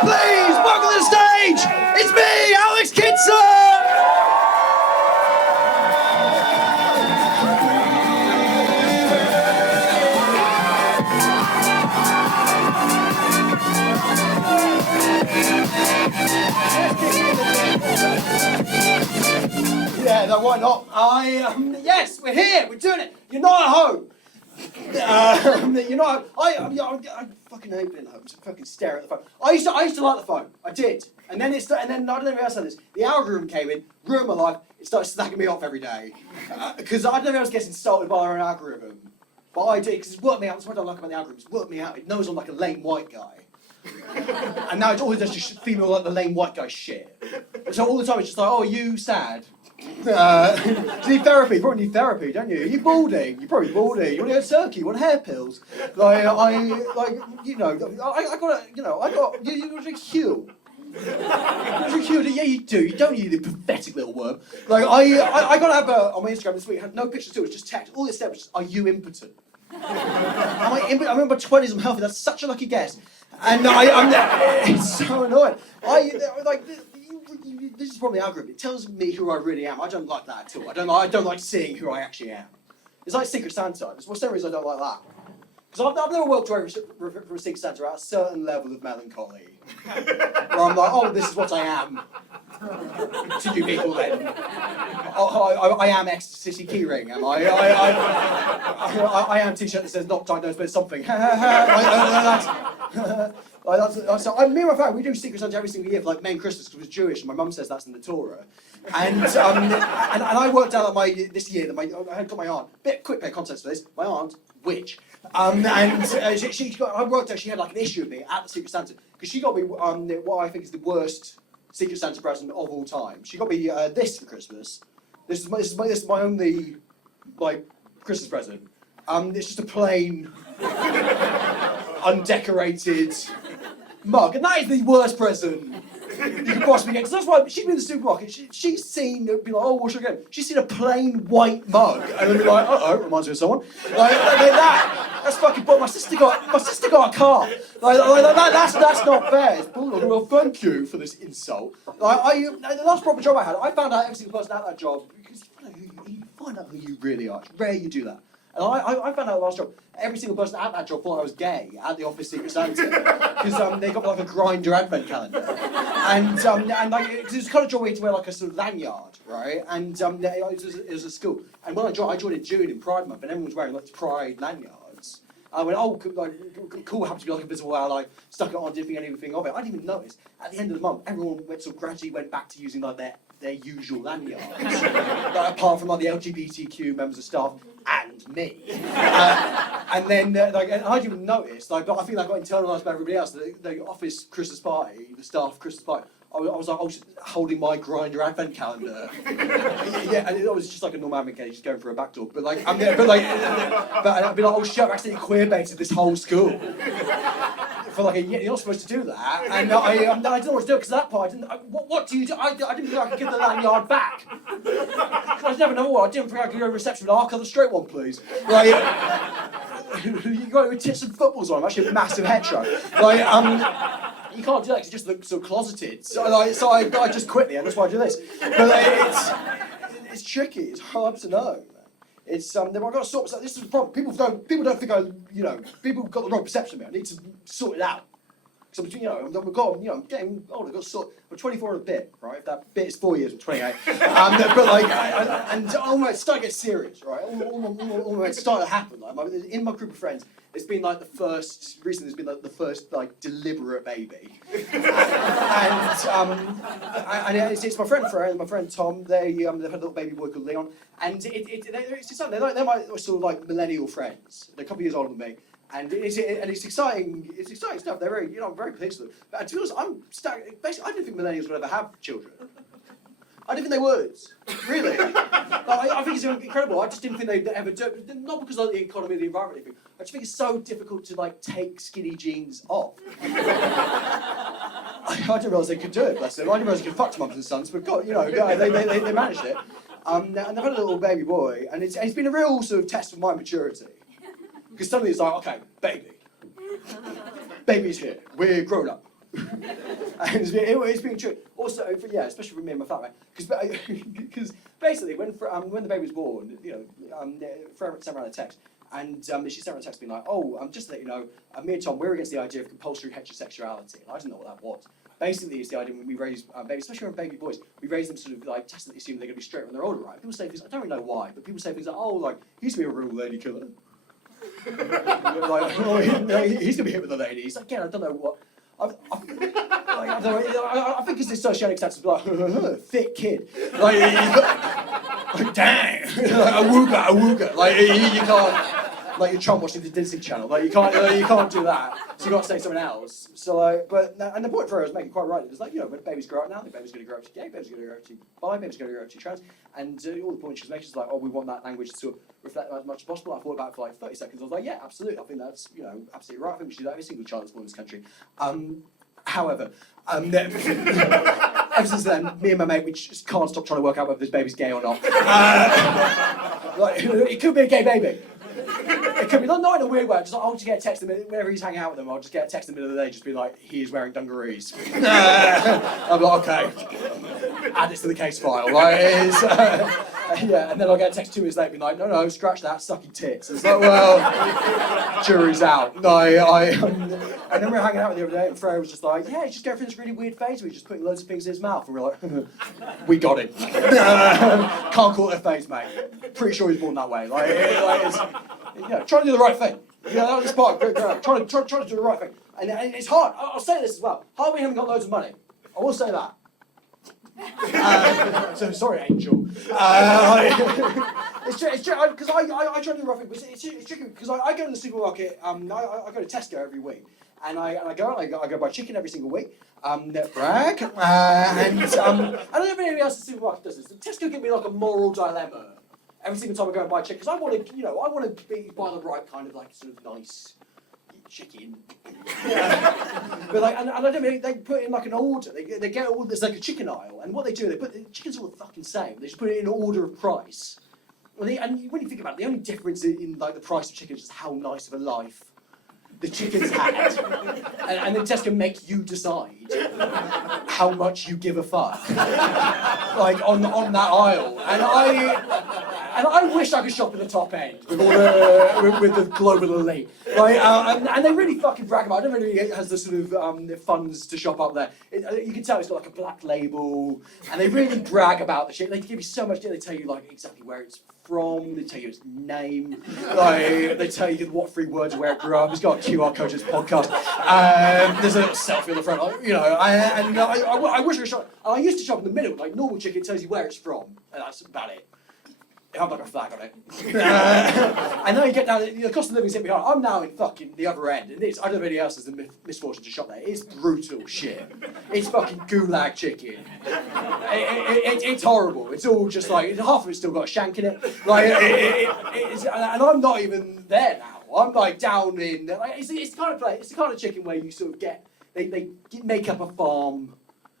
please welcome to the stage. It's me, Alex Kitson. Yeah, no, why not? Yes, we're here. We're doing it. You're not at home. You're not. I fucking hate being at home. Just fucking stare at the phone. I used to like the phone. I did, and then I don't know if I said this. The algorithm came in, ruined my life. It started snagging me off every day because I don't know if I was getting insulted by our algorithm, but I did because it's worked me out. That's what I don't like about the algorithm. It's worked me out. It knows I'm like a lame white guy. And now it always does just female like the lame white guy shit. So all the time it's just like, oh, are you sad? Do you need therapy? You probably need therapy, don't you? Are you balding? You're probably balding. You want to go turkey? You want hair pills? I got you're a hue. Yeah, you do. You don't need a pathetic little worm. I got to have on my Instagram this week. Had no pictures to it. Just text. All it said was, just, "Are you impotent?" I'm in my 20s. I'm healthy. That's such a lucky guess. And it's so annoying. This is probably the algorithm. It tells me who I really am. I don't like that at all. I don't like seeing who I actually am. It's like Secret Santa. For some reason I don't like that. Because I've never walked away from Secret Santa at a certain level of melancholy. Where I'm like, oh, this is what I am. To you people then. I am Ecstasy Keyring, am I? I am t-shirt that says not diagnosed but something. So me and my family, we do Secret Santa every single year for like main Christmas because we're Jewish and my mum says that's in the Torah. And I worked out that this year that I had got my aunt, quick bit of context for this, my aunt, witch. I worked out she had like an issue with me at the Secret Santa because she got me what I think is the worst Secret Santa present of all time. She got me this for Christmas. This is my only like Christmas present. It's just a plain, undecorated mug, and that is the worst present you could possibly get. Because that's why she'd been in the supermarket. She's seen it be like, oh, what should I get? She's seen a plain white mug, and then be like, uh-oh, reminds me of someone. Like that. That's fucking. But my sister got a car. That's not fair. It's bullshit. Well, thank you for this insult. The last proper job I had, I found out every single person at that job because you find out who you really are. It's rare you do that. And I found out the last job, every single person at that job thought I was gay at the office Secret Santa. Because they got like a grinder advent calendar. And it was the kind of job where you had to wear like a sort of lanyard, right? And it was a school. And when I joined in June in Pride Month, and everyone was wearing like Pride lanyards. I went, oh, cool, happened to be like a visible ally, stuck it on, didn't think anything of it. I didn't even notice. At the end of the month, everyone gradually went back to using like their usual lanyards. Apart from like the LGBTQ members of staff and me. And then and I didn't even notice, but I think I got internalised by everybody else. The office Christmas party, the staff Christmas party, I was holding my grinder advent calendar. Yeah, and it was just like a normal advent calendar, just going for a back door. But I'd be like, oh shit, I've accidentally queer baited this whole school. For like a year, you're not supposed to do that. And I didn't know what to do because at that point, what do you do? I didn't think I could give the lanyard back. I never know what. I didn't think I could go to reception. I'll cut the straight one, please. You got with tits and footballs on. I'm actually a massive hetero. You can't do that because you just look so closeted. So I just quit the end. That's why I do this. But it's tricky. It's hard to know. It's I've got to sort. This is the problem. People don't think people got the wrong perception of me. I need to sort it out. So between I'm getting older. I've got to sort. I'm 24 and a bit, right? If that bit is 4 years, I'm 28. It's starting to get serious, right? It's starting to happen. In my group of friends, it's been like the first. Recently, it's been like the first deliberate baby. It's my friend Tom. They've had a little baby boy called Leon, and they're my sort of like millennial friends. They're a couple of years older than me. And it's exciting. It's exciting stuff. They're very, I'm very pleased with them. But to be honest, I didn't think millennials would ever have children. I didn't think they would. Really. I think it's incredible. I just didn't think they'd ever do it. Not because of the economy, the environment, anything. I just think it's so difficult to take skinny jeans off. I didn't realise they could do it. Bless them. I didn't realise they could fuck mums and sons. But God, they managed it. And they've had a little baby boy, and it's been a real sort of test of my maturity. Because suddenly it's like, okay, baby's here. We're grown up. And it's been true. Also, especially for me and my flatmate, because basically when the baby was born, Freya sent around a text, and she sent around a text being like, just to let you know, me and Tom, we're against the idea of compulsory heterosexuality. And I didn't know what that was. Basically, it's the idea when we raise babies, especially when baby boys, we raise them sort of like tacitly assuming they're going to be straight when they're older, right? People say things, I don't really know why, but people say things like, he used to be a real lady killer. He's going to be hit with a lady. He's like, again, I don't know what. I think it's this sociotic status of like, fit kid. Like dang, a wooga. Like you can't. Like you're Trump watching the Disney Channel, like you can't do that. So you got to say something else. So and the point for her was making quite right. It was like, when babies grow up now, the baby's going to grow up to gay, baby's going to grow up to bi, baby's going to grow up to trans, and all the points she was making is like, we want that language to sort of reflect that as much as possible. I thought about it for like 30 seconds. I was like, yeah, absolutely. I think that's absolutely right. I think we should do that every single child that's born in this country. However, ever since then, me and my mate, we just can't stop trying to work out whether this baby's gay or not. It could be a gay baby. It could be, not in a weird way, I'll just get a text whenever he's hanging out with them, I'll just get a text in the middle of the day, just be like, he is wearing dungarees. I'm like, okay, add it to the case file. And then I'll get a text 2 weeks later, being like, no, scratch that, sucking tits. It's like, well, jury's out. And then we were hanging out the other day, and Freya was just like, yeah, he's just going through this really weird phase where he's just putting loads of things in his mouth, and we're like, we got him. Can't call it a phase, mate. Pretty sure he's born that way. Trying to do the right thing. That was part of trying to do the right thing. And it's hard. I'll say this as well. Hard we haven't got loads of money. I will say that. So sorry, Angel. It's true because I try to do the right thing, but it's tricky because I go to the supermarket. I go to Tesco every week, and I go buy chicken every single week. Brag. And I don't know if anybody else in the supermarket does this. Tesco give me like a moral dilemma every single time I go and buy chicken, because I want to buy the right kind of like sort of nice chicken. But and I don't mean they put it in like an order. They get all there's like a chicken aisle, and what they do, they put the chickens all the fucking same. They just put it in order of price. And when you think about it, the only difference in like the price of chickens is how nice of a life the chickens had. And then Tesco make you decide how much you give a fuck. Like on that aisle. And I wish I could shop at the top end with all with the global elite. And they really fucking brag about it. I don't really has the sort of funds to shop up there. You can tell it's got like a black label, and they really brag about the shit. They give you so much. They tell you like exactly where it's from. They tell you its name. They tell you what 3 words where it grew up. It's got a QR code to this podcast. There's a little selfie on the front. I wish I could shop. I used to shop in the middle. Like normal chicken tells you where it's from, and that's about it. It had like a flag on it. And now you get down, the cost of living's hit me hard. I'm now in fucking the other end, and I don't know if anybody else has the misfortune to shop there. It's brutal shit. It's fucking gulag chicken. It's horrible. It's all just like, half of it's still got a shank in it. And I'm not even there now. I'm like down in, it's the kind of place, it's the kind of chicken where you sort of get, they make up a farm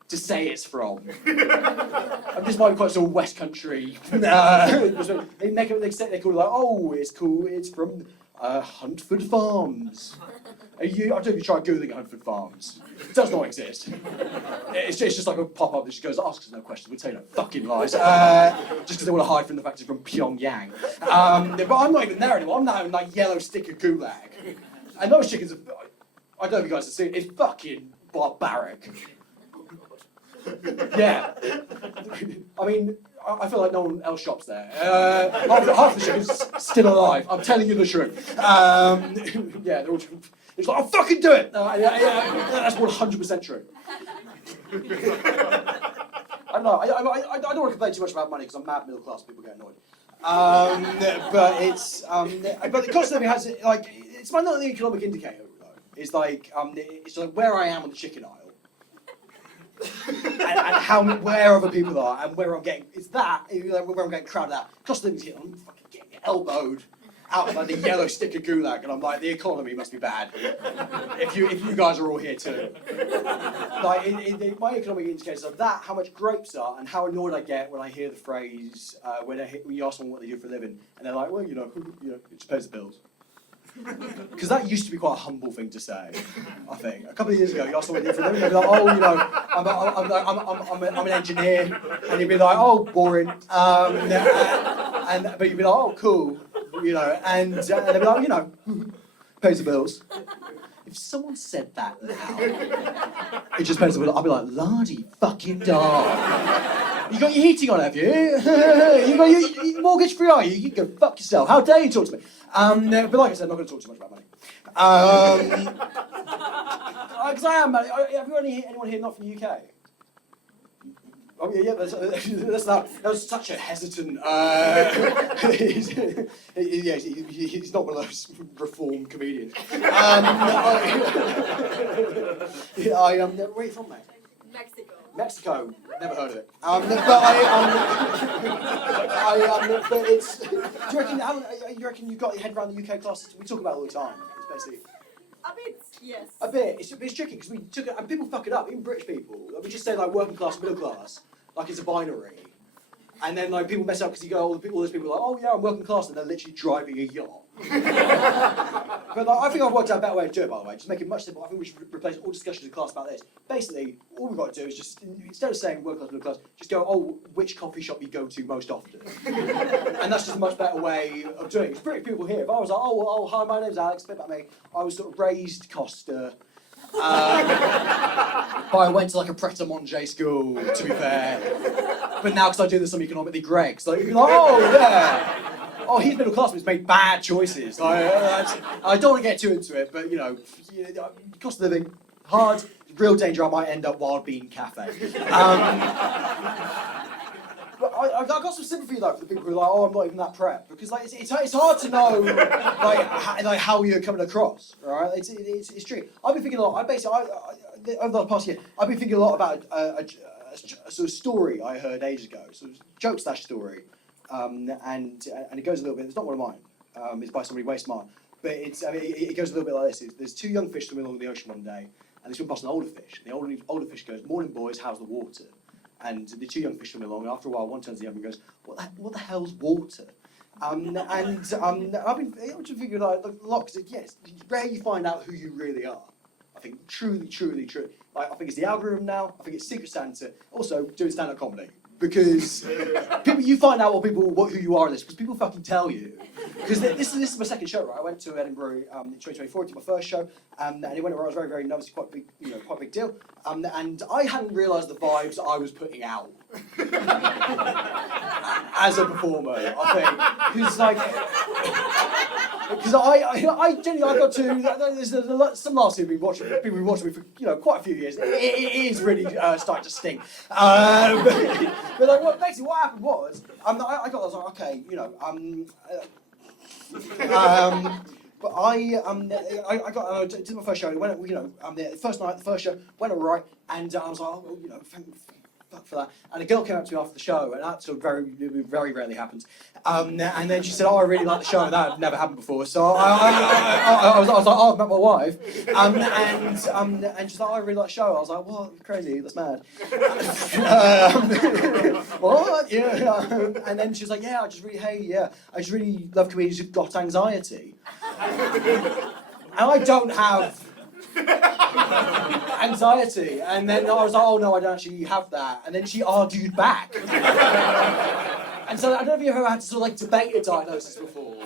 to say it's from. And this might be quite sort of West Country. They call it like, it's cool, it's from Huntford Farms. I don't know if you try Googling Huntford Farms. It does not exist. It's just like a pop-up that just goes, ask us no questions, we'll tell you no fucking lies. Just because they want to hide from the fact it's from Pyongyang. But I'm not even there anymore. I'm now in like yellow sticker gulag. And those chickens are, I don't know if you guys have seen it, it's fucking barbaric. Yeah. I mean, I feel like no one else shops there. Half the chicken's still alive. I'm telling you the truth. Yeah, they're all. It's like, I'll fucking do it. That's 100% true. I don't know. I don't want to complain too much about money because I'm mad middle class. People get annoyed. But it's but the cost of living has like it's not the economic indicator though. It's like where I am on the chicken aisle. and where other people are and where I'm getting where I'm getting crowded out. Cost of living's here, I'm fucking getting elbowed out of like the yellow sticker gulag, and I'm like, the economy must be bad. If you guys are all here too. Like my economic indicators are that, how much grapes are, and how annoyed I get when I hear the phrase when you ask someone what they do for a living, and they're like, well, it just pays the bills. Because that used to be quite a humble thing to say, I think. A couple of years ago, you asked someone different, they'd be like, oh, you know, I'm an engineer, and you'd be like, oh, boring, but you'd be like, oh, cool, you know, and they'd be like, you know, pays the bills. If someone said that now, it just pays the bills, I'd be like, lardy fucking dog. You got your heating on, have you? You got your mortgage free, are you? You can go fuck yourself. How dare you talk to me? But like I said, I'm not going to talk too much about money. Because I am. Have you anyone here not from the UK? Oh yeah, that was such a hesitant. He's not one of those reformed comedians. Where are you from, mate? Mexico. Mexico, never heard of it. But it's. Do you reckon you got your head around the UK classes? We talk about it all the time. It's basically. A bit, yes. A bit. It's tricky because we took it, and people fuck it up. Even British people. We just say like working class, middle class, like it's a binary, and then like people mess up because you go, all those people are like, oh yeah, I'm working class, and they're literally driving a yacht. But like, I think I've worked out a better way to do it, by the way. Just make it much simpler. I think we should replace all discussions in class about this. Basically, all we've got to do is just, instead of saying working class, middle class, just go, oh, which coffee shop you go to most often. And that's just a much better way of doing it. Because British people here, if I was like, oh, hi, my name's Alex, a bit about me, I was sort of raised Costa. But I went to like a Pret-a-Manger school, to be fair. But now, because I do this, I'm economically Greg. So you're like, oh, yeah. Oh, he's middle class, but he's made bad choices. I don't want to get too into it, but you know, cost of living, hard, real danger I might end up Wild Bean Cafe. But I got some sympathy though for the people who are like, oh, I'm not even that prep, because like it's hard to know like how you're coming across, right? It's tricky. I've been thinking a lot. Over the past year, I've been thinking a lot about a sort of story I heard ages ago, sort of joke / story. And it goes a little bit. It's not one of mine. It's by somebody way smart. But it goes a little bit like this. There's two young fish swimming along the ocean one day, and they swim past an older fish. And the older fish goes, "Morning, boys. How's the water?" And the two young fish swim along. And after a while, one turns to the other and goes, "What the hell's water?" I've been thinking like a lot because yes, it's rare you find out who you really are. I think truly. Like I think it's the algorithm now. I think it's Secret Santa. Also doing stand-up comedy. Because you find out who you are in this, because people fucking tell you. Because this is my second show, right? I went to Edinburgh in 2024, did my first show, and it went where I was very, very nervous, quite a big deal. And I hadn't realised the vibes I was putting out as a performer, I think. Because I genuinely got to. There's some laughs who've been watching me for quite a few years. It is really starting to sting. But like, basically what happened was, I was like, okay, but I did my first show. It went, the first show went all right, and I was like, oh, fuck for that. And a girl came up to me after the show, and that sort of very, very rarely happens. And then she said, oh, I really like the show, and that had never happened before. So I was like, oh, I've met my wife. And she's like, oh, I really like the show. I was like, what? Crazy, that's mad. What? Yeah. And then she was like, yeah, I just really love comedians who've got anxiety. And I don't have anxiety, and then I was like, oh no, I don't actually have that, and then she argued back. And so I don't know if you've ever had to sort of like debate a diagnosis before.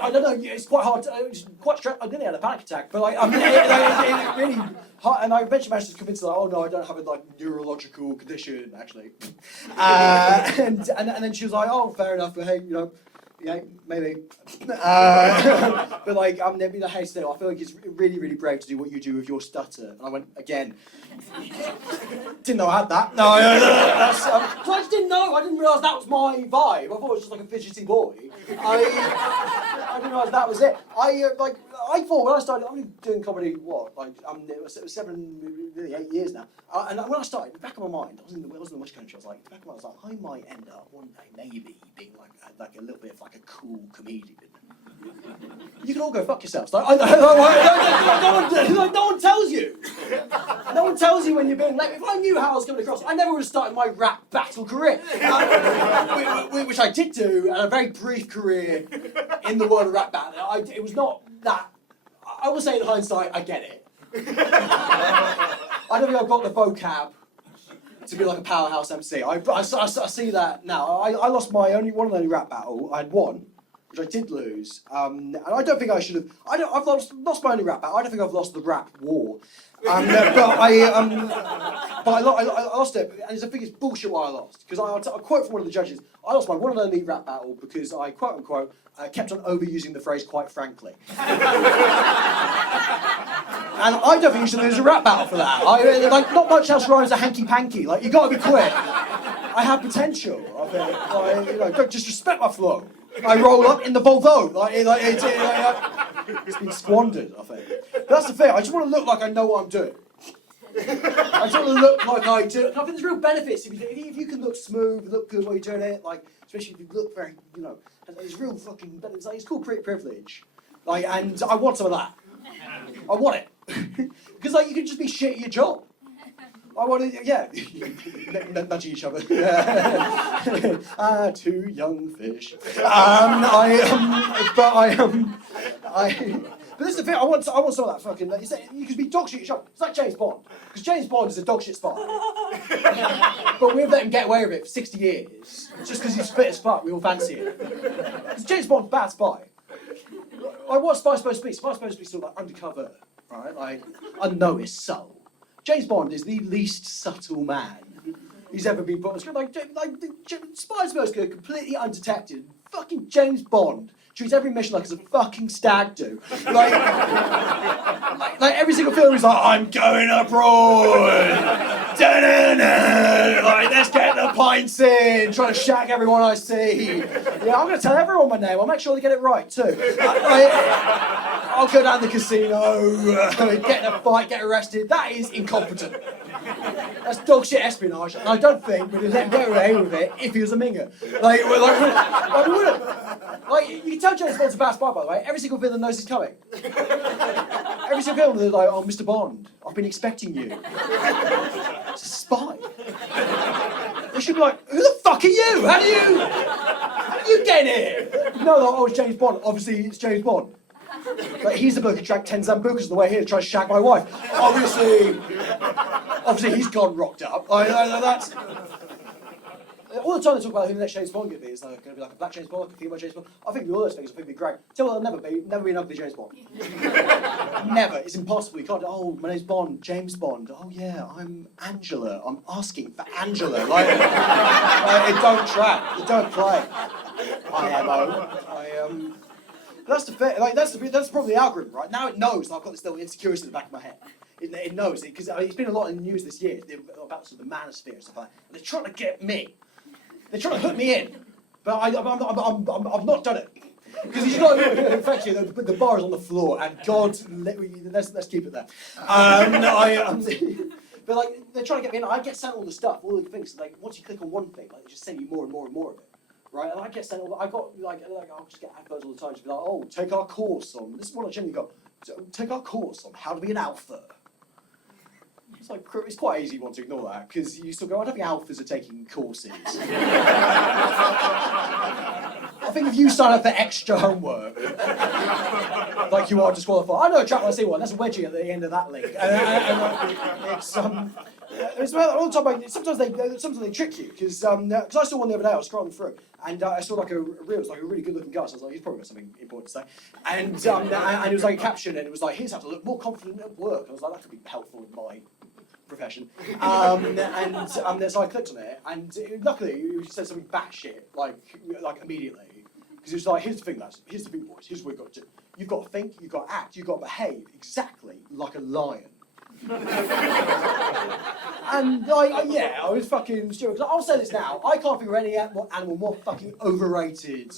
I don't know, it's quite hard, it's quite stressful. I nearly had a panic attack, but like, it's really hard, and I eventually managed to convince her, like, oh no, I don't have a like neurological condition, actually. And then she was like, oh, fair enough, but hey, yeah, maybe. But like, they'd be like, hey, still, I feel like it's really, really brave to do what you do with your stutter. And I went, again, didn't know I had that. No, so I just didn't know. I didn't realise that was my vibe. I thought it was just like a fidgety boy. I didn't realise that was it. I thought when I started, I've been doing comedy, it was 7, really 8 years now. And when I started, in the back of my mind, I wasn't in the much country. I was like, in the back of my mind, I was like, I might end up one day, maybe, being like a little bit of like a cool comedian. You can all go fuck yourselves. No one tells you. No one tells you when you're being late. If I knew how I was coming across, I never would have started my rap battle career, which I did do, and a very brief career in the world of rap battle. It was not that, I will say in hindsight, I get it. I don't think I've got the vocab to be like a powerhouse MC. I see that now. I lost one and only rap battle. I had one, which I did lose. And I don't think I should have. I've lost my only rap battle. I don't think I've lost the rap war. But I lost it, and I think it's bullshit why I lost. Because I'll quote from one of the judges. I lost my one and only rap battle because I, quote unquote, kept on overusing the phrase quite frankly. And I don't think you should lose a rap battle for that. Like, not much else rhymes a hanky-panky. Like, you gotta be quick. I have potential. I think, don't disrespect my flow. I roll up in the Volvo. It's been squandered, I think. But that's the thing. I just want to look like I know what I'm doing. I just want to look like I do. And I think there's real benefits if you can look smooth, look good while you're doing it. Like, especially if you look very, there's real fucking benefits. Like, it's called privilege. Like, and I want some of that. I want it. Because you can just be shit at your job. I want to, nudging each other. Two young fish. But this is the thing. I want some of that fucking. You can be dog shit at your job. It's like James Bond, because James Bond is a dog shit spy. But we've let him get away with it for 60 years, just because he's fit as fuck. We all fancy it. Because James Bond's a bad spy. Like, what's spy supposed to be? Spy's supposed to be sort of like undercover, right? Like, unnoticed, subtle. James Bond is the least subtle man he's ever been put on screen. Like Spy's supposed to go completely undetected. Fucking James Bond treats every mission like it's a fucking stag do. Like every single film he's like, I'm going abroad. Da-na-na. Like, let's get the pints in. Trying to shag everyone I see. Yeah, I'm going to tell everyone my name. I'll make sure they get it right too. I'll go down to the casino, get in a fight, get arrested. That is incompetent. That's dog shit espionage. And I don't think we'd let him get away with it if he was a minger. Like we wouldn't. Like, you can tell James Bond's a bad spy, by the way. Every single villain knows he's coming. Every single villain, they're like, oh, Mr. Bond, I've been expecting you. It's a spy. They should be like, who the fuck are you? How do you get here? No, oh, it's James Bond. Obviously, it's James Bond. Like, he's the bloke who drank 10 Zambucas on the way here to try to shag my wife. Obviously, he's gone rocked up. That's... All the time they talk about who the next James Bond could be. It's like, going to be like a black James Bond, like a female James Bond. I think all those things would be great. Tell them they'll never be an ugly James Bond. Never. It's impossible. You can't do, oh, my name's Bond, James Bond. Oh yeah, I'm Angela. I'm asking for Angela. It don't track. It don't play. That's the thing. Like, that's probably the algorithm, right? Now it knows that I've got this little insecurity in the back of my head. It knows it, because it's been a lot in the news this year about sort of the manosphere and stuff like that. And they're trying to get me. They're trying to hook me in, but I've not done it. Because he's got, in fact, the bar is on the floor, and God, let's keep it there. But like, they're trying to get me in. I get sent all the stuff, all the things. Like, once you click on one thing, like, they just send you more and more and more of it. Right, and I get sent all. I got I'll just get adverts all the time to be like, oh, take our course on. This is what I generally got. Take our course on how to be an alpha. It's like, it's quite easy once to ignore that, because you still go, I don't think alphas are taking courses. I think if you sign up for extra homework, like, you are disqualified. I know a chap when I see one. That's a wedgie at the end of that link. It's all the time. Like, sometimes they trick you, because I saw one the other day. I was scrolling through, and I saw like a reel. It was like a really good-looking guy. So I was like, he's probably got something important to say. And it was like a caption, and it was like, here's how to look more confident at work. And I was like, that could be helpful in my profession. So I clicked on it, and luckily he said something batshit, like immediately. Because it was like, here's the thing, boys. Here's what you've got to do. You've got to think. You've got to act. You've got to behave exactly like a lion. And I was fucking stupid. I'll say this now, I can't think of any animal more fucking overrated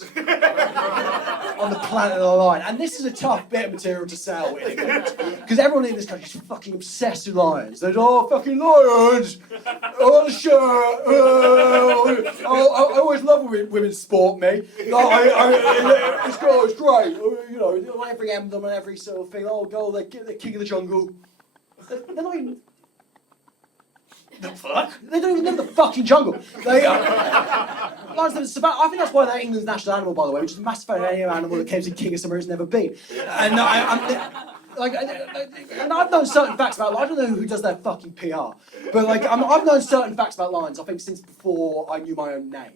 on the planet of the lion. And this is a tough bit of material to sell in England, because everyone in this country is fucking obsessed with lions. They're fucking lions on the shirt. I always love when women sport me. It's great. On every emblem and every sort of thing. Oh, go, they're king of the jungle. They're not even... The fuck? They don't even live in the fucking jungle. They are... lions live in the savannah. I think that's why they're England's national animal, by the way, which is a massive fan of any animal that claims to king of somewhere it's never been. And and I've known certain facts about lions. I don't know who does their fucking PR, but like I've known certain facts about lions. I think since before I knew my own name.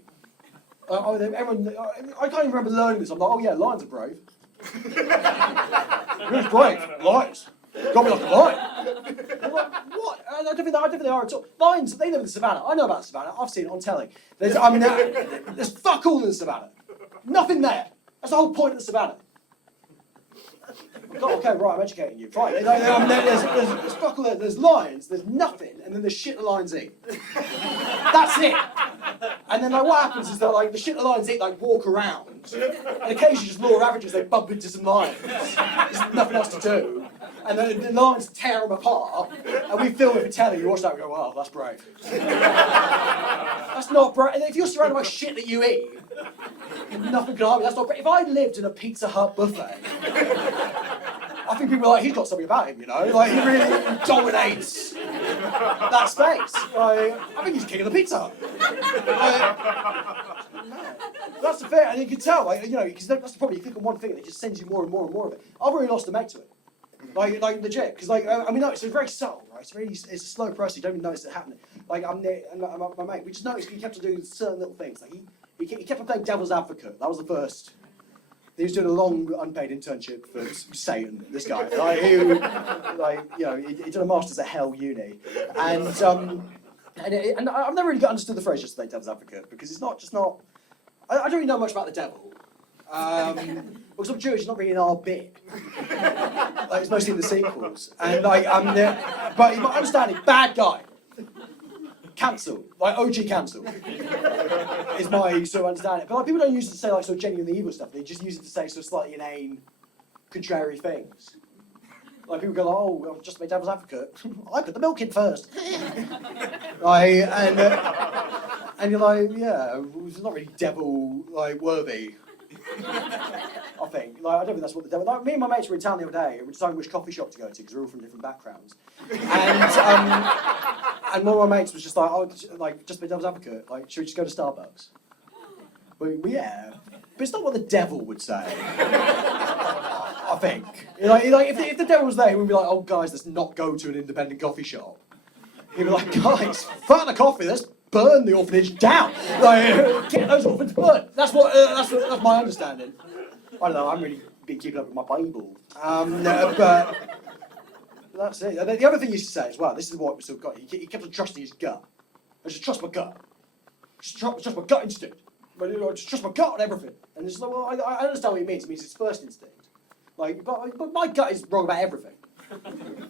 I can't even remember learning this. I'm like, oh yeah, lions are brave. Who's brave? Lions. Got me like a lion. I'm like, what? I don't think they are at all. Lions, they live in the savannah. I know about the savannah. I've seen it on telly. There's fuck all in the savannah. Nothing there. That's the whole point of the savannah. Okay, right, I'm educating you. Fine. There's fuck all there. There's lions, there's nothing, and then there's shit the lions eat. That's it. And then like what happens is that like the shit the lions eat like walk around, and occasionally just law of averages they bump into some lions. There's nothing else to do. And then the lions tear them apart, and we film it for telly, you watch that and go, wow, that's brave. That's not brave. And if you're surrounded by shit that you eat, nothing can harm you, that's not brave. If I lived in a Pizza Hut buffet, I think people are like, he's got something about him, you know? Like, he really dominates that space. Like, I think he's king of the Pizza Hut. That's the thing, and you can tell, like, you know, because that's the problem, you click on one thing and it just sends you more and more and more of it. I've already lost a mate to it. Like legit, because like I mean, no, it's very subtle, right? It's a slow process. You don't even notice it happening. Like I'm there, and my mate, we just noticed he kept on doing certain little things. Like he kept on playing devil's advocate. That was the first. He was doing a long unpaid internship for Satan. This guy, he did a masters at Hell Uni, and I've never really understood the phrase just play devil's advocate because it's not. I don't really know much about the devil. Because I'm Jewish, it's not really in our bit. Like, it's mostly in the sequels. And like, but you might understand it, bad guy. Cancel. Like, OG cancel. Is my sort of understanding. But like, people don't use it to say like sort of genuinely evil stuff. They just use it to say sort of slightly inane, contrary things. Like, people go, oh, I've just made devil's advocate. I put the milk in first. Like, and you're like, yeah, it's not really devil, like, worthy. I think. Like, I don't think that's what the devil... Like, me and my mates were in town the other day, and we were deciding which coffee shop to go to, because we're all from different backgrounds. And one of my mates was just like, oh, just be devil's advocate. Like, should we just go to Starbucks? Well, yeah. But it's not what the devil would say. I think. Like if the devil was there, he would be like, oh, guys, let's not go to an independent coffee shop. He'd be like, guys, fuck the coffee, let's burn the orphanage down. Like, get those orphans burned. That's my understanding. I don't know, I haven't really been keeping up with my Bible. But that's it. The other thing he used to say as well, this is what we still got, he kept on trusting his gut. I just trust my gut. Just trust my gut instinct. I just trust my gut on everything. And it's like, well, I understand what he means. It means it's first instinct. Like, but my gut is wrong about everything.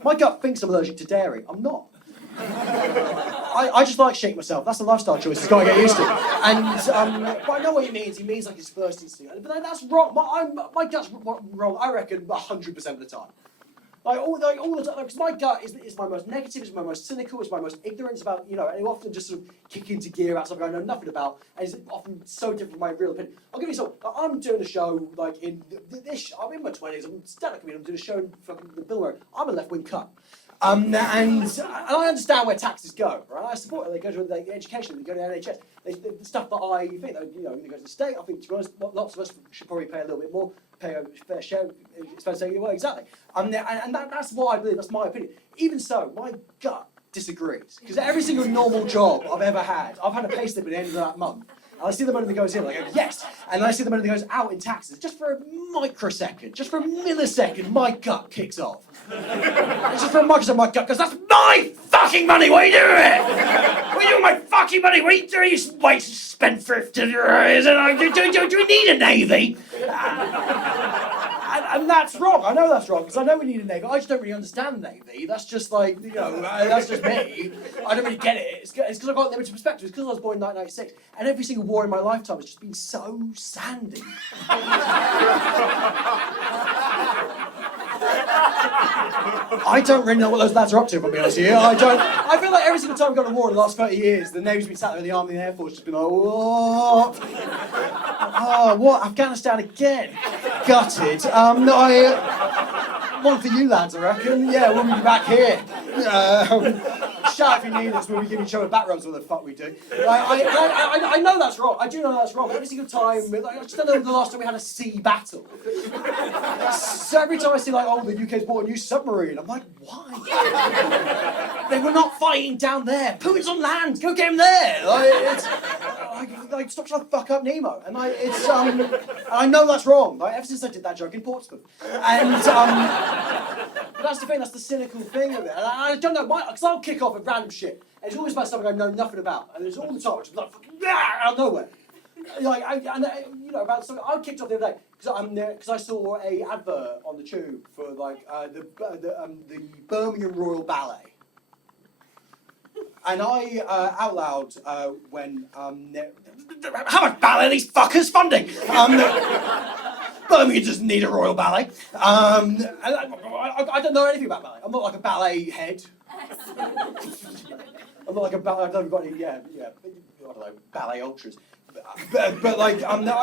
My gut thinks I'm allergic to dairy. I'm not. I just like shaking myself. That's a lifestyle choice he's got to get used to. And but I know what he means. He means like his first instinct. But that's wrong. My gut's wrong. I reckon 100% of the time. Like all the time, because my gut is my most negative, is my most cynical, is my most ignorant about, you know, and it often just sort of kick into gear about something I know nothing about, and it's often so different from my real opinion. I'll give you some. I'm doing a show like in this. I'm in my 20s. I'm stand-up comedian. I'm doing a show in fucking the Bill Murray. I'm a left-wing cunt. And I understand where taxes go, right? I support it. They go to like, education, they go to NHS. The stuff that I think, you know, they go to the state. I think, to be honest, lots of us should probably pay a little bit more, pay a fair share, expense. Well, exactly. And that's what I believe. That's my opinion. Even so, my gut disagrees because every single normal job I've ever had, I've had a pay slip at the end of that month. And I see the money that goes in, I go, yes! And then I see the money that goes out in taxes. Just for a microsecond, just for a millisecond, my gut kicks off. It's just for a microsecond, my gut goes, that's my fucking money! What are you doing with it? What are you doing with my fucking money? What are you doing, you waste spendthrift? Do we need a navy? And that's wrong. I know that's wrong, because I know we need a navy. I just don't really understand the navy. That's just like, you know, that's just me. I don't really get it. It's because I've got limited perspective. It's because I was born in 1996, and every single war in my lifetime has just been so sandy. I don't really know what those lads are up to, if I'm being honest with you. I don't. I feel like every single time we've gone to war in the last 30 years, the Navy's been sat there in the Army and the Air Force just been like, what? Oh, what? Afghanistan again? Gutted. one for you lads, I reckon. Yeah, when we be back here. Shout if you need us when we give each other back rubs, what the fuck we do. I know that's wrong. I do know that's wrong. Every single time, I just don't know the last time we had a sea battle. So every time I see the UK's bought a new submarine, I'm like, why? They were not fighting down there. Putin's on land. Go get him there. Stop trying to fuck up Nemo. And I know that's wrong. Ever since I did that joke in Portsmouth, and but that's the thing. That's the cynical thing of it. And I don't know why, because I'll kick off with random shit, and it's always about something I know nothing about, and it's all the time, just like fucking out of nowhere. About something I kicked off the other day because I saw a advert on the tube for the Birmingham Royal Ballet. And I, out loud, when, how much ballet are these fuckers funding? Birmingham doesn't need a royal ballet. I don't know anything about ballet. I'm not like a ballet head. I'm not like a ballet, I've never got any, I don't know, ballet ultras. But I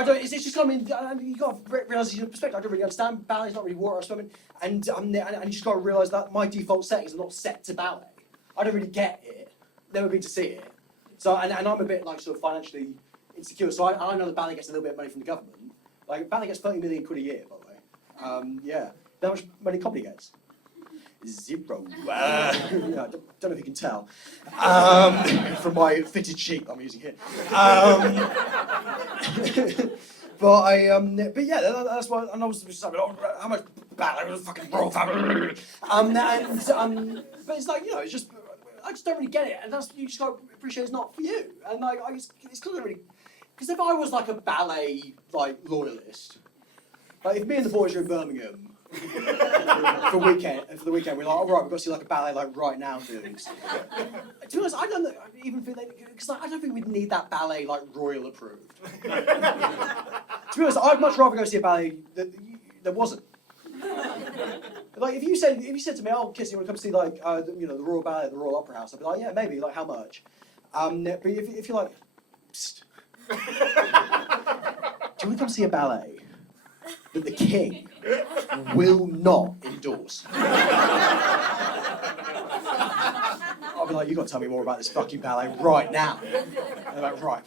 don't, it's just coming, you got to realise your perspective. I don't really understand ballet, it's not really water or swimming. And you just got to realise that my default settings are not set to ballet. I don't really get it. Never been to see it. So, and I'm a bit sort of financially insecure, so I know that ballet gets a little bit of money from the government. Ballet gets 30 million quid a year, by the way. How much money comedy gets? 0. I don't know if you can tell from my fitted sheet I'm using here. But yeah, that's why. And I was just like, how much ballet was fucking royal family? But it's it's just. I just don't really get it, and you just got to appreciate it's not for you. And it's clearly really, because if I was a ballet loyalist, if me and the boys are in Birmingham for the weekend, we're like, all right, we've got to see a ballet right now, dudes. To be honest, I don't even think because I don't think we'd need that ballet royal approved. To be honest, I'd much rather go see a ballet that wasn't. If you said to me, "Oh, Kitson, you want to come see the Royal Ballet at the Royal Opera House?" I'd be like, "Yeah, maybe. How much?" But if you're like, "Psst, do you want to come see a ballet that the King will not endorse?" I'll be like, "You got to tell me more about this fucking ballet right now." And they're like, "Right."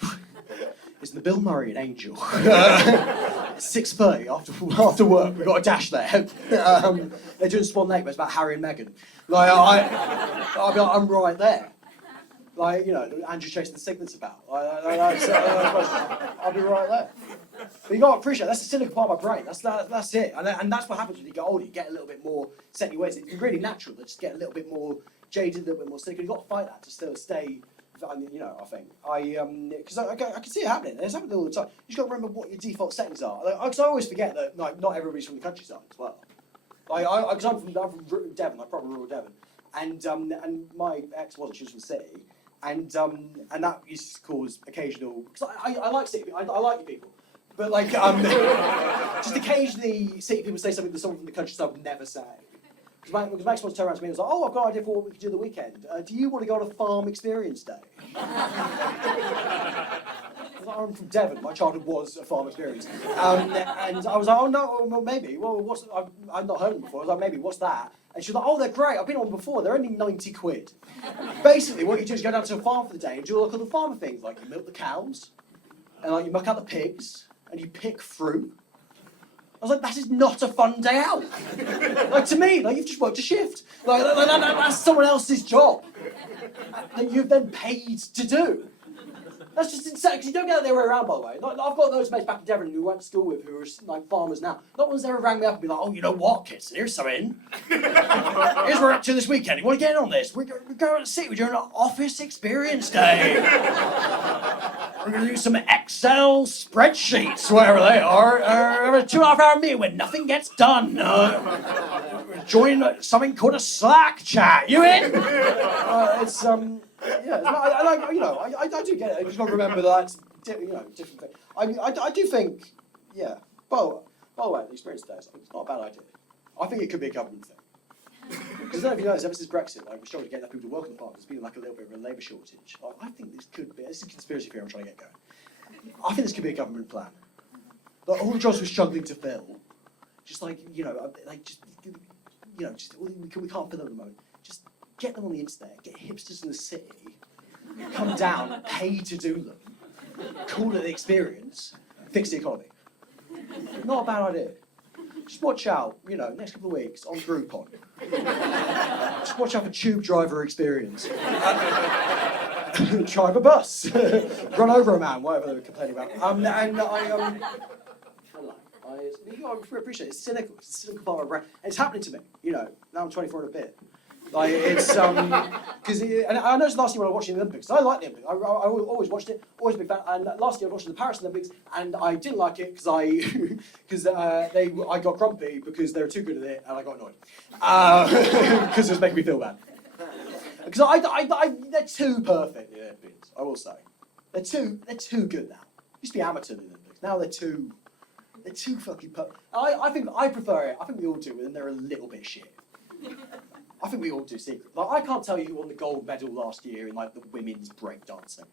It's the Bill Murray and Angel. 6:30 after work, we've got a dash there. They're doing Swan Lake, but it's about Harry and Meghan. I'll be like, I'm right there. Andrew chasing the signets about. I'll be right there. But you got to appreciate that's the cynical part of my brain. That's it. And that's what happens when you get older. You get a little bit more set in your ways. It's really natural to just get a little bit more jaded, a little bit more cynical. You've got to fight that to still stay. I think because I can see it happening. It's happening all the time. You just got to remember what your default settings are. Because I always forget that not everybody's from the countryside as well. Because I'm from Devon, proper rural Devon, and my ex wasn't. She was from the city, and that used to cause occasional. Because I like city. I like you people, but just occasionally city people say something that someone from the countryside would never say. Because Max once turned around to me and was like, "Oh, I've got an idea for what we could do the weekend. Do you want to go on a farm experience day?" I'm from Devon. My childhood was a farm experience. And I was like, "Oh, no, well, maybe. Well, I've not heard them before." I was like, "Maybe, what's that?" And she was like, "Oh, they're great. I've been on before. They're only 90 quid. Basically, what you do is go down to a farm for the day and do all the farmer things. You milk the cows, and you muck out the pigs, and you pick fruit." I was like, that is not a fun day out. To me, you've just worked a shift. That's someone else's job that you've then paid to do. That's just insane, because you don't get that the other way around, by the way. I've got those mates back in Devon who we went to school with who are farmers now. Not one's ever rang me up and be like, "Oh, you know what, Kitson, here's something. Here's what we're up to this weekend. You want to get in on this? We're going to see. We're doing an office experience day. We're going to do some Excel spreadsheets, whatever they are. Have a 2.5-hour meeting when nothing gets done. Join something called a Slack chat. You in?" I do get it. You just got to remember that it's different thing. I do think, yeah. By the way, the experience day, it's not a bad idea. I think it could be a government thing. Because I don't know if you know this, ever since Brexit, we're struggling to get enough people to work in the park. There's been a little bit of a labour shortage. I think this could be. This is a conspiracy theory I'm trying to get going. I think this could be a government plan. All the jobs we're struggling to fill, just just we can't fit them at the moment. Just get them on the internet, get hipsters in the city, come down, pay to do them, call it the experience, fix the economy. Not a bad idea. Just watch out, next couple of weeks on Groupon. Just watch out for tube driver experience. Drive a bus, run over a man, whatever they were complaining about. I appreciate it. It's cynical. It's a cynical part of my brain. And it's happening to me, now I'm 24 and a bit. Like, it's, because, and I noticed last year when I was watching the Olympics, I like the Olympics, I always watched it, always a big fan, and last year I watched the Paris Olympics, and I didn't like it because I got grumpy because they were too good at it, and I got annoyed. Because it was making me feel bad. Because they're too perfect, the Olympics, I will say. They're too good now. Used to be amateur in the Olympics, now they're too fucking perfect. I prefer it, I think we all do, and they're a little bit shit. I think we all do secretly. Like, I can't tell you who won the gold medal last year in like the women's breakdancing.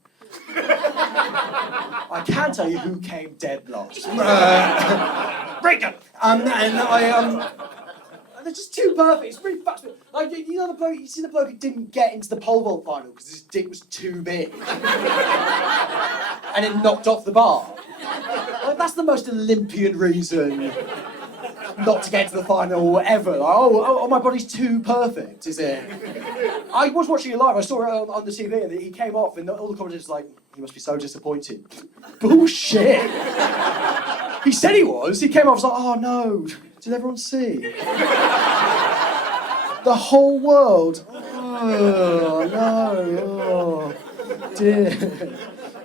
I can tell you who came dead last. Breakdown. They're just too perfect. It's really fascinating. Like, the bloke, you see the bloke who didn't get into the pole vault final because his dick was too big, and it knocked off the bar. Like, that's the most Olympian reason not to get to the final ever. Like, oh, my body's too perfect, is it? I was watching it live, I saw it on the TV, and he came off, and all the commentators were like, he must be so disappointed. Bullshit! He said he was, he came off, was like, oh no, did everyone see? The whole world. Oh no, oh dear.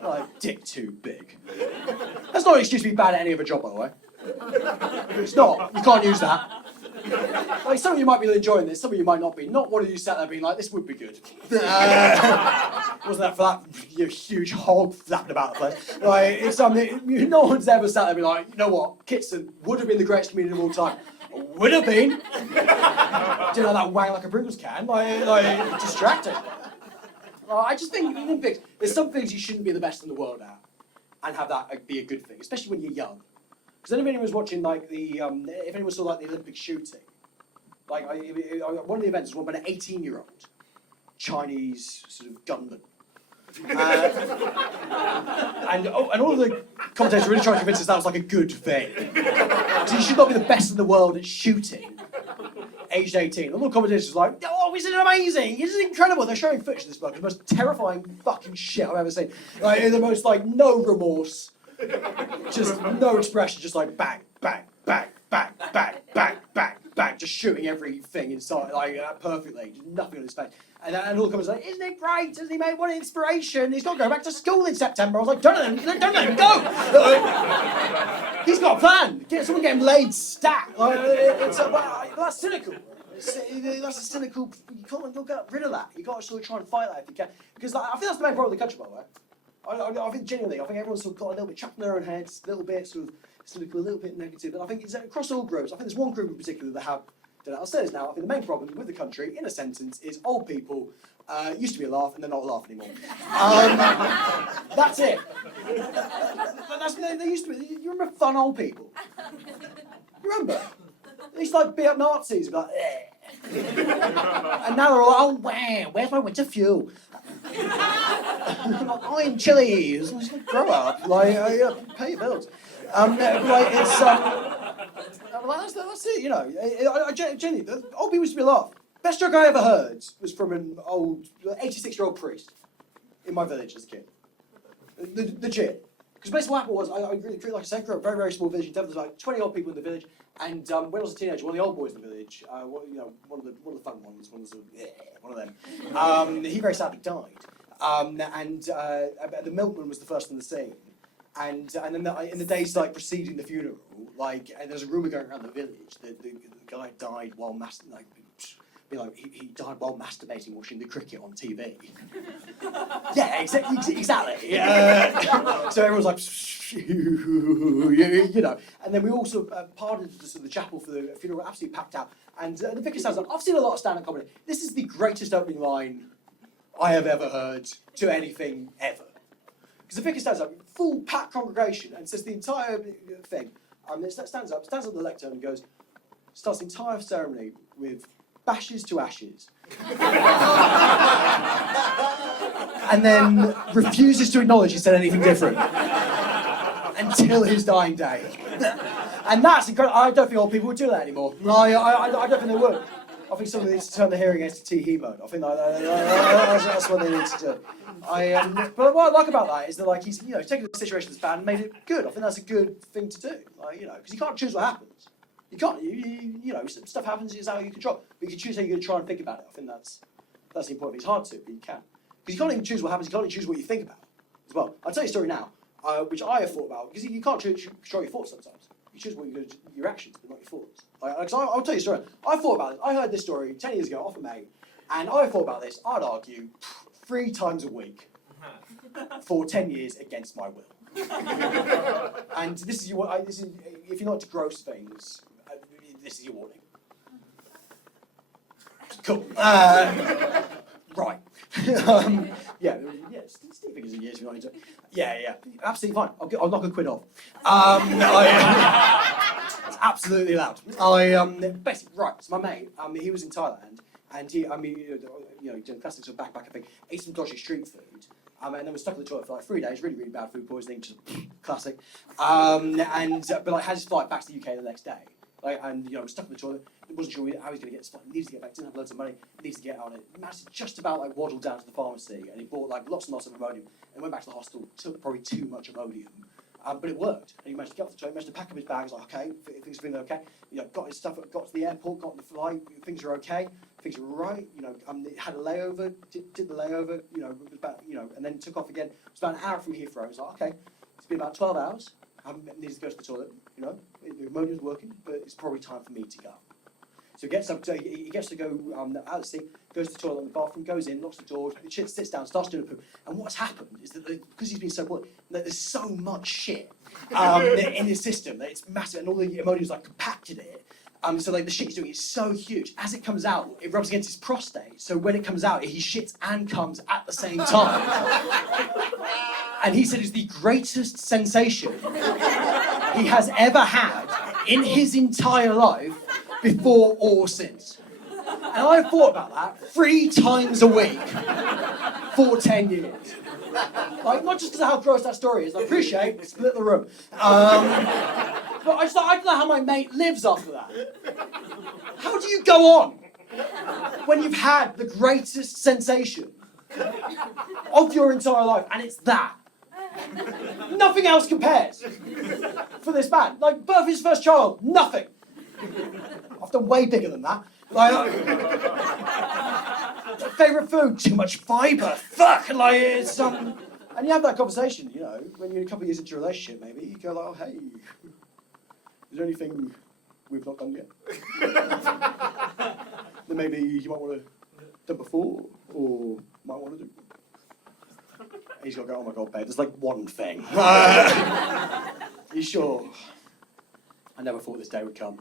Like, dick too big. That's not an excuse to be bad at any other job, by the way. It's not. You can't use that. Like, some of you might be enjoying this, some of you might not be. Not one of you sat there being like, this would be good. Wasn't that for that huge hog flapping about the place? Like, it's something, no one's ever sat there and be like, you know what, Kitson would have been the greatest comedian of all time. Would have been. Didn't have that wang like a Pringles can. Like distracting. I just think in the Olympics, there's some things you shouldn't be the best in the world at and have that be a good thing, especially when you're young. Because if anyone was watching, like, if anyone saw, like, the Olympic shooting, like, one of the events was won by an 18-year-old Chinese sort of gunman. And all of the commentators were really trying to convince us that was, like, a good thing. So you should not be the best in the world at shooting, aged 18. And all the commentators were like, oh, isn't it amazing? Isn't it incredible? They're showing footage of this bloke, the most terrifying fucking shit I've ever seen. Like, the most, like, no remorse. Just no expression, just like bang, bang, bang, bang, bang, bang, bang, bang, just shooting everything inside, like perfectly, just nothing on his face. And all the comments like, isn't it great? Isn't he made what an inspiration? He's got to go back to school in September. I was like, don't let him go. He's got a plan. Someone get him laid stat. Like, that's cynical. That's a cynical. You'll get rid of that. You got to sort of try and fight that if you can, because I think that's the main problem with the country, by the way. I think genuinely, everyone's sort of got a little bit chucked in their own heads, a little bit sort of cynical, a little bit negative, and I think it's across all groups. I think there's one group in particular that have, I'll say this now, I think the main problem with the country, in a sentence, is old people used to be a laugh and they're not a laugh anymore. That's it. They used to be, you remember fun old people? You remember? They used to like beat up Nazis, like, eh. And now they're all like, oh wow, where's my winter fuel? I'm chilies. Grow up, pay your bills. That's it. Genuinely, old people used to be a laugh. Best joke I ever heard was from an old 86-year-old priest in my village as a kid. Legit. Because basically what happened was, like I said, grew up a very, very small village. There was like 20 old people in the village, and when I was a teenager, one of the old boys in the village, one of the fun ones, one of them, he very sadly died. The milkman was the first on the scene, and then in the days like preceding the funeral, and there's a rumour going around the village that the guy died while he died while masturbating watching the cricket on TV. Yeah, exactly. So everyone's like, and then we also parted the chapel for the funeral, absolutely packed out. And the vicar stands up. I've seen a lot of stand-up comedy. This is the greatest opening line I have ever heard to anything ever. Because the vicar stands up, full packed congregation, and says the entire thing. Stands up the lectern and goes, starts the entire ceremony with bashes to ashes. And then refuses to acknowledge he said anything different until his dying day. And that's incredible. I don't think old people would do that anymore. I don't think they would. I think someone needs to turn the hearing aids to T-he mode. I think that's what they need to do. But what I like about that is that like he's taken the situation that's bad and made it good. I think that's a good thing to do. Because you can't choose what happens. You can't. Stuff happens is out of your control. But you can choose how you're going to try and think about it. I think that's the important thing. It's hard to, but you can. Because you can't even choose what happens. You can't even choose what you think about as well. I'll tell you a story now, which I have thought about. Because you can't control your thoughts sometimes. You choose what your actions, but not your thoughts. I'll tell you a story. I thought about it. I heard this story 10 years ago off a mate, and I thought about this. I'd argue 3 times a week for 10 years against my will. And this is if you're not into gross things, this is your warning. Cool. Right. Steve thinks it's a years if you're not into it. Yeah, absolutely fine. I'll knock a quid off. It's absolutely allowed. Basically, right. So my mate, he was in Thailand, and he, doing classic sort of backpacker thing. Ate some dodgy street food, and then was stuck in the toilet for like 3 days. Really, really bad food poisoning, just classic. But had his flight back to the UK the next day. Was stuck in the toilet. Wasn't sure how he was going to get his flight. Needed to get back. Didn't have loads of money. Needed to get on it. Managed to just about waddle down to the pharmacy, and he bought lots and lots of Imodium. And went back to the hospital. Took probably too much Imodium, but it worked. And he managed to get off the train. Managed to pack up his bags. Like okay, things are feeling okay. Got his stuff. Got to the airport. Got on the flight. Things are okay. Things were right. Had a layover. Did the layover. And then took off again. It was about an hour from Heathrow. I was like, okay, it's been about 12 hours. I needed to go to the toilet. The Imodium's working, but it's probably time for me to go. So he gets to go out of the seat, goes to the toilet in the bathroom, goes in, locks the door, sits down, starts doing a poo. And what's happened is that because he's been so bored, that there's so much shit in his system that it's massive, and all the Imodium's compacted it. So the shit he's doing is so huge. As it comes out, it rubs against his prostate. So when it comes out, he shits and comes at the same time. And he said it's the greatest sensation he has ever had in his entire life, before or since. And I thought about that 3 times a week for 10 years. Not just because of how gross that story is, I appreciate it, split the room. But I don't know how my mate lives after that. How do you go on when you've had the greatest sensation of your entire life, and it's that? Nothing else compares for this man. Birth of his first child, nothing. I've done way bigger than that. Favourite food, too much fibre. Fuck, it's and you have that conversation, when you're a couple of years into a relationship, maybe you go oh hey, is there anything we've not done yet? That maybe you might want to do before, or might want to do. He's got to go, oh my god, babe, there's one thing. You sure? I never thought this day would come.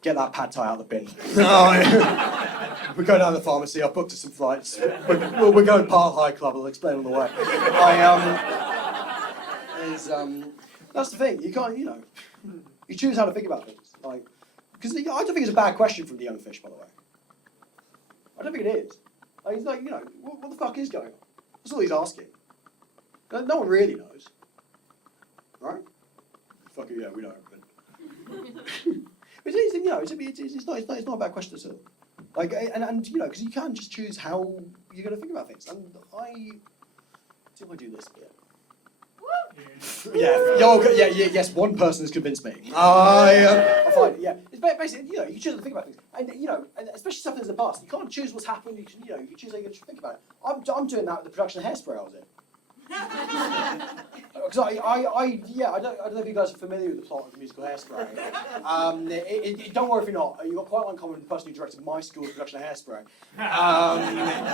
Get that pad thai out of the bin. We're going down to the pharmacy. I've booked us some flights. We're going Park High Club. I'll explain on the way. That's the thing. You can't, you choose how to think about things. Because I don't think it's a bad question from the young fish, by the way. I don't think it is. He's what the fuck is going on? That's all he's asking. No one really knows, right? Fuck it, yeah, we know everything. But it's not a bad question at all. Because you can just choose how you're going to think about things. And I do this bit. Yes, one person has convinced me. I find it, yeah. It's basically, you can choose how to think about things. And, and especially stuff that's in the past. You can't choose what's happened, you can choose how you're going to think about it. I'm doing that with the production of Hairspray I was in. Because I don't know if you guys are familiar with the plot of the musical Hairspray. Don't worry if you're not. You've got quite one common with the person who directed my school's production of Hairspray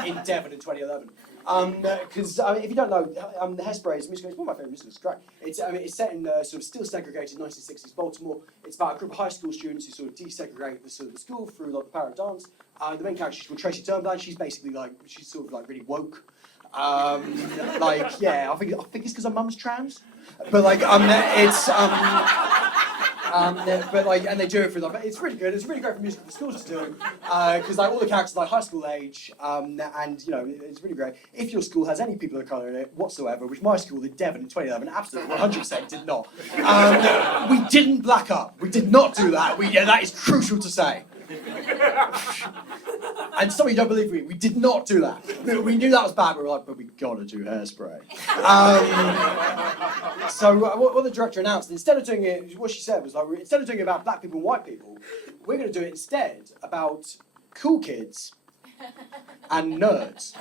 in Devon in 2011. Because if you don't know, Hairspray is a musical. It's one of my favourite musicals. It's great. It's set in sort of still segregated 1960s Baltimore. It's about a group of high school students who sort of desegregate the school through the power of dance. The main character is called Tracy Turnblad. She's basically she's sort of really woke. I think it's because her mum's trans, but And they do it for like, it's really good. It's really great for music for the schools to do, because like all the characters are like high school age, and it's really great. If your school has any people of colour in it whatsoever, which my school in Devon in 2011 absolutely 100% did not. We didn't black up. We did not do that. That is crucial to say. And some of you don't believe me, we did not do that. We knew that was bad, we were like, but we gotta do Hairspray. So what the director announced, instead of doing it, what she said was like, instead of doing it about black people and white people, we're gonna do it instead about cool kids and nerds.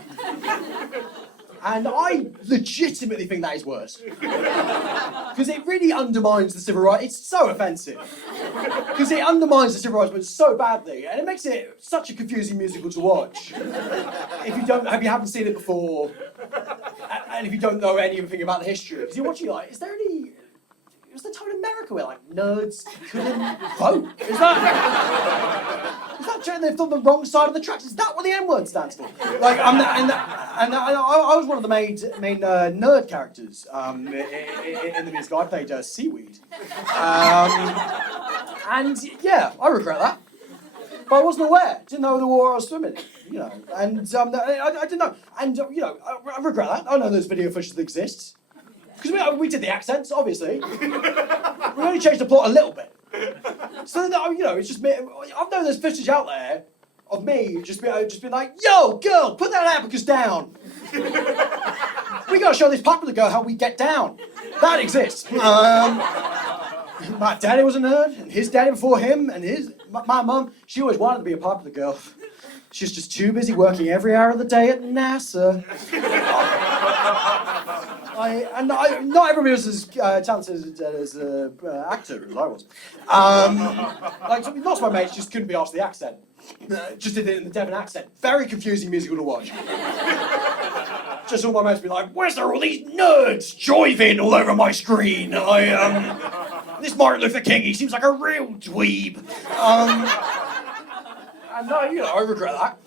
And I legitimately think that is worse. Because it really undermines the civil rights. It's so offensive. Because it undermines the civil rights movement so badly, and it makes it such a confusing musical to watch. If you haven't seen it before, and if you don't know anything about the history, because you're watching like, was there a time in America where like nerds couldn't vote? Is that true? They've done the wrong side of the tracks. Is that what the N word stands for? Like, I was one of the main nerd characters in the musical. I played Seaweed, and yeah, I regret that. But I wasn't aware. Didn't know the water I was swimming in, And I didn't know. And I regret that. I know there's video footage that exists. Because we did the accents, obviously. We only changed the plot a little bit. So that, it's just me. I've known there's footage out there of me just being like, "Yo, girl, put that abacus down. We gotta show this popular girl how we get down." That exists. My daddy was a nerd, and his daddy before him, and my mum, she always wanted to be a popular girl. She's just too busy working every hour of the day at NASA. Not everybody was as talented as an actor as I was. Lots of my mates just couldn't be asked the accent. Just did it in the Devon accent. Very confusing musical to watch. Just all my mates be like, "Where's there all these nerds jiving all over my screen? This Martin Luther King, he seems like a real dweeb." I regret that.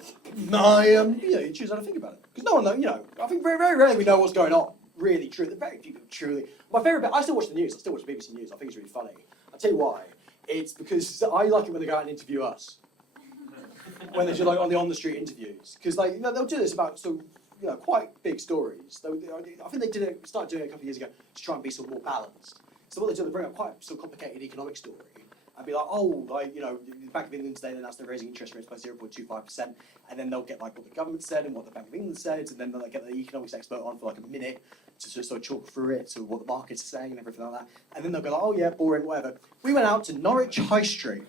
You choose how to think about it. Because no one knows, I think very, very rarely we know what's going on. Really, truly, very few people truly. My favourite bit, I still watch the news, I still watch BBC News, I think it's really funny. I'll tell you why. It's because I like it when they go out and interview us. When they do like on the street interviews. Because they'll do this about quite big stories. I think they started doing it a couple of years ago to try and be sort of more balanced. So what they do, they bring up quite a complicated economic story. And be like, the Bank of England today announced they're raising interest rates by 0.25%, and then they'll get like what the government said and what the Bank of England said, and then they'll get the economics expert on for like a minute to sort of chalk through it, to what the markets are saying and everything like that. And then they'll go like, "Oh yeah, boring, whatever." We went out to Norwich High Street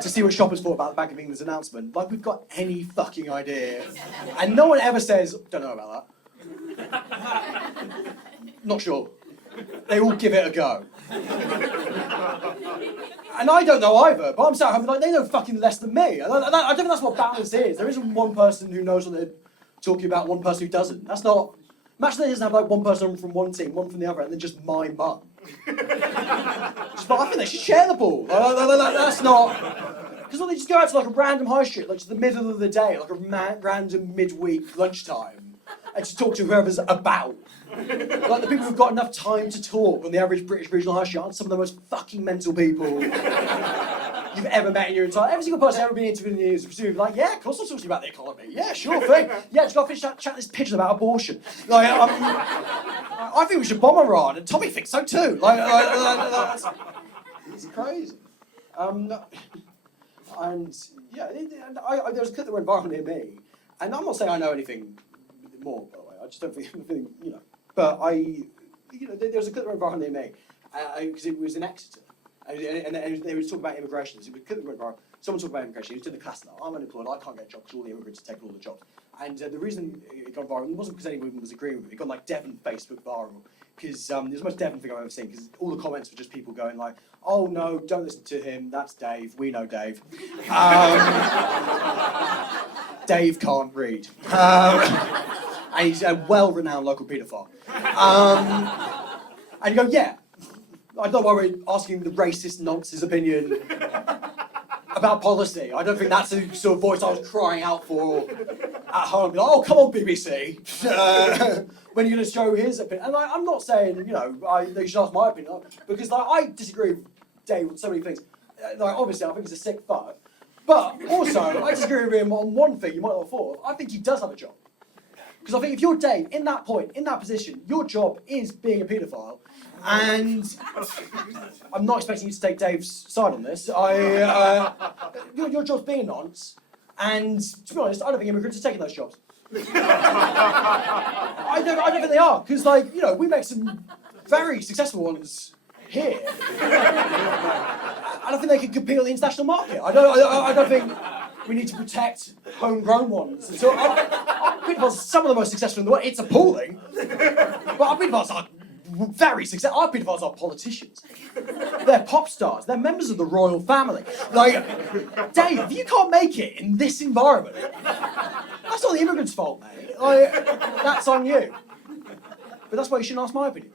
to see what shoppers thought about the Bank of England's announcement. Like we've got any fucking idea. And no one ever says, "Don't know about that." Not sure. They all give it a go. And I don't know either, but I'm sorry, they know fucking less than me. I don't think that's what balance is. There isn't one person who knows what they're talking about, one person who doesn't. That's not... Imagine they just have one person from one team, one from the other, and then just my mum. I think they should share the ball. That's not... Because they just go out to a random high street, to the middle of the day, a random midweek lunchtime, and just talk to whoever's about. The people who've got enough time to talk on the average British regional high street aren't some of the most fucking mental people you've ever met in your entire... Every single person ever been interviewed in the news is like, "Yeah, of course I'll talk to you about the economy. Yeah, sure thing. Yeah, just got to finish chat this pigeon about abortion." I think we should bomb Iran, and Tommy thinks so too. It's crazy. There was a clip that went viral near me, and I'm not saying I know anything more, by the way. I just don't think But there was a clip that went viral near me, because it was in Exeter, and they were talking about immigration. So it was a clip that went viral. Someone talked about immigration. He was in the class now. "I'm unemployed. I can't get a job because all the immigrants are taking all the jobs." And the reason it got viral wasn't because anyone was agreeing with it. It got Devon Facebook viral because it was the most Devon thing I've ever seen. Because all the comments were just people going like, "Oh no, don't listen to him. That's Dave. We know Dave. Dave can't read." And he's a well-renowned local paedophile. And you go, "Yeah, I don't worry asking the racist nonce's opinion about policy. I don't think that's the sort of voice I was crying out for at home. Be like, oh, come on, BBC. When are you going to show his opinion?" And I'm not saying, they should ask my opinion, because I disagree Dave on so many things. Like, obviously, I think he's a sick fuck. But also, I disagree with him on one thing you might not have thought of. I think he does have a job. Because I think if you're Dave, in that point, in that position, your job is being a paedophile. And I'm not expecting you to take Dave's side on this. Your job's being a nonce. And to be honest, I don't think immigrants are taking those jobs. I don't think they are. Because, like, you know, we make some very successful ones here. I don't think they can compete on the international market. I don't think we need to protect homegrown ones. So our paedophiles are some of the most successful in the world. It's appalling. But our paedophiles are very successful. Our paedophiles are politicians. They're pop stars. They're members of the royal family. Like, Dave, if you can't make it in this environment, that's not the immigrants' fault, mate. Like, that's on you. But that's why you shouldn't ask my opinion.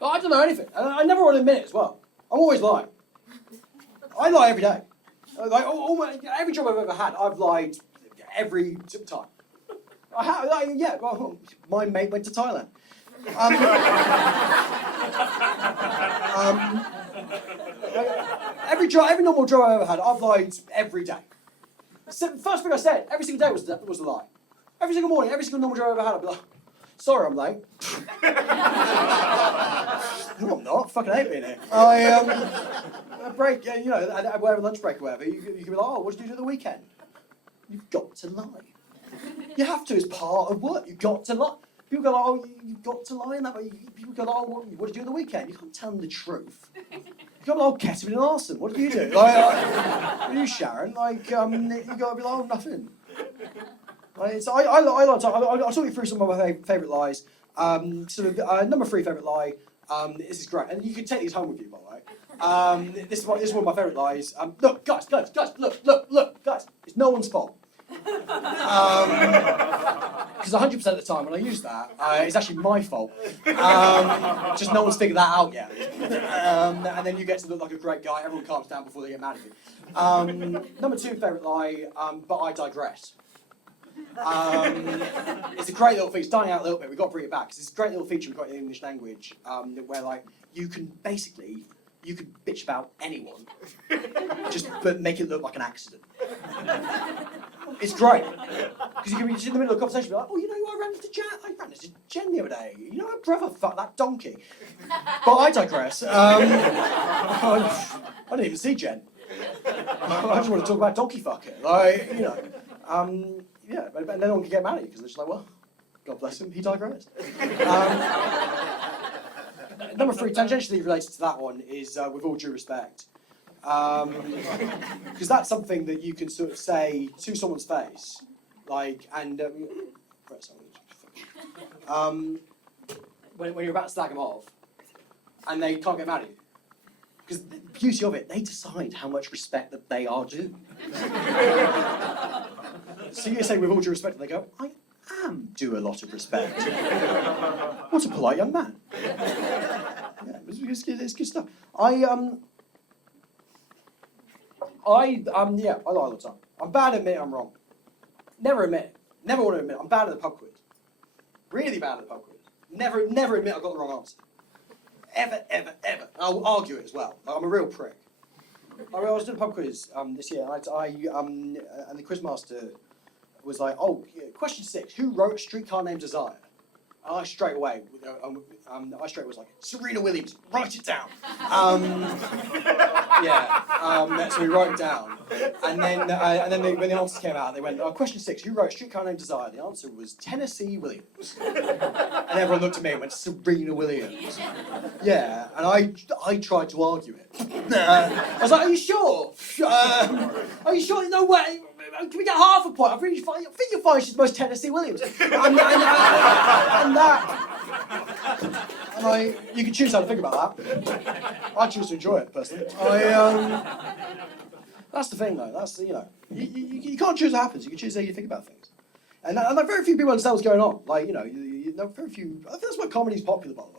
I don't know anything. I never want to admit it as well. I'm always lying. I lie every day. Like, every job I've ever had, I've lied every time. I have, yeah. Well, my mate went to Thailand. Every normal job I've ever had, I've lied every day. So the first thing I said every single day was a lie. Every single morning, every single normal job I've ever had, I'd be like, sorry, I'm late. No, I'm not. I fucking hate being here. A break, you know, whatever, lunch break or whatever, you can be like, oh, what did you do at the weekend? You've got to lie. You have to, as part of work. You've got to lie. People go like, oh, you've got to lie in that way. People go like, oh, what did you do at the weekend? You can't tell them the truth. You go like, oh, ketamine and arson. What did you do? Like, what are you, Sharon? Like, you got to be like, oh, nothing. I'll talk you through some of my favourite lies. Number 3 favourite lie. This is great, and you can take these home with you, by the way. This is one of my favourite lies. Look, guys, look, guys. It's no one's fault. Because 100% of the time when I use that, it's actually my fault. Just no one's figured that out yet. And then you get to look like a great guy. Everyone calms down before they get mad at you. Number 2 favourite lie. But I digress. It's a great little feature. It's dying out a little bit. We've got to bring it back. It's a great little feature we've got in the English language, where like you can bitch about anyone, but make it look like an accident. It's great because you can be just in the middle of a conversation, be like, oh, you know who I ran into Jen the other day. You know her brother fucked that donkey. But I digress. I didn't even see Jen. I just want to talk about donkey fucking. Like, you know. Yeah, and then no one can get mad at you because they're just like, well, God bless him, he digressed. Number 3, tangentially related to that one, is with all due respect. Because that's something that you can sort of say to someone's face, like, and when you're about to slag them off, and they can't get mad at you. Because the beauty of it, they decide how much respect that they are due. So you say with all due respect, and they go, I am due a lot of respect. What a polite young man. Yeah, it's good stuff. I lie all the time. I'm bad at admitting I'm wrong. Never admit it. Never want to admit it. I'm bad at the pub quiz. Really bad at the pub quiz. Never admit I got the wrong answer. Ever. And I'll argue it as well. Like, I'm a real prick. I was doing a pub quiz this year, and and the quizmaster was like, oh, yeah, question 6, who wrote A Streetcar Named Desire? And I straight away was like, Serena Williams, write it down. So we wrote it down. And then when the answers came out, they went, question 6, who wrote A Streetcar Named Desire? The answer was Tennessee Williams. And everyone looked at me and went, Serena Williams. Yeah, and I tried to argue it. I was like, are you sure? Are you sure? No way. Can we get half a point? I think you'll find she's the most Tennessee Williams. You can choose how to think about that. I choose to enjoy it, personally. That's the thing, though. That's, you know, you can't choose what happens. You can choose how you think about things. And like, very few people understand what's going on. Like, you know, very few. I think that's why comedy's popular, by the way.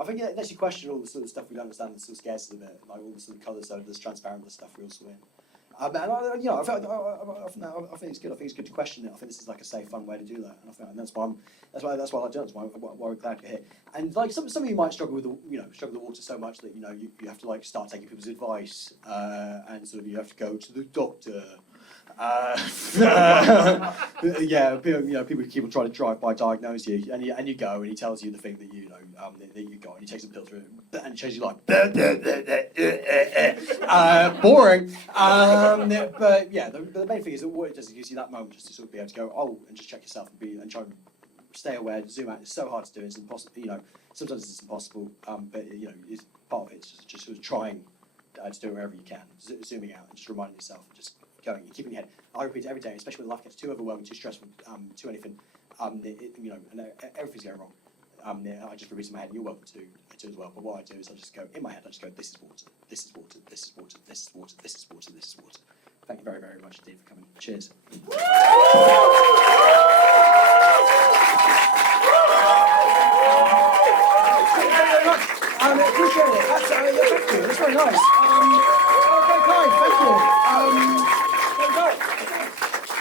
I think it lets you question all the sort of stuff we don't understand that sort of scares us a bit, like all the sort of colours, so this transparent stuff we also in. And I, you know, I think it's good. I think it's good to question it. I think this is like a safe, fun way to do that. And I think and that's why I like doing it. That's why we're glad you're here. And like some of you might struggle with the water so much that you have to like start taking people's advice and sort of you have to go to the doctor. Yeah, people try to drive-by diagnose you, and you go, and he tells you the thing that you know that you got, and he takes a pill through it, and it changes your life. Boring. But yeah, the main thing is that what it does is gives you that moment just to sort of be able to go, and just check yourself and try and stay aware, zoom out. It's so hard to do. It's impossible. You know, sometimes it's impossible. But you know, it's part of it. It's just sort of trying to do it wherever you can, zooming out and just reminding yourself, and just going and keeping your head. I repeat it every day, especially when life gets too overwhelming, too stressful, too anything. You know, and everything's going wrong. I just repeat in my head, and you're welcome to as well. But what I do is I just go in my head. I just go, this is water. This is water. This is water. This is water. This is water. This is water. Thank you very, very much indeed for coming. Cheers. Thank you very much. I appreciate it. Thank you. That's very nice.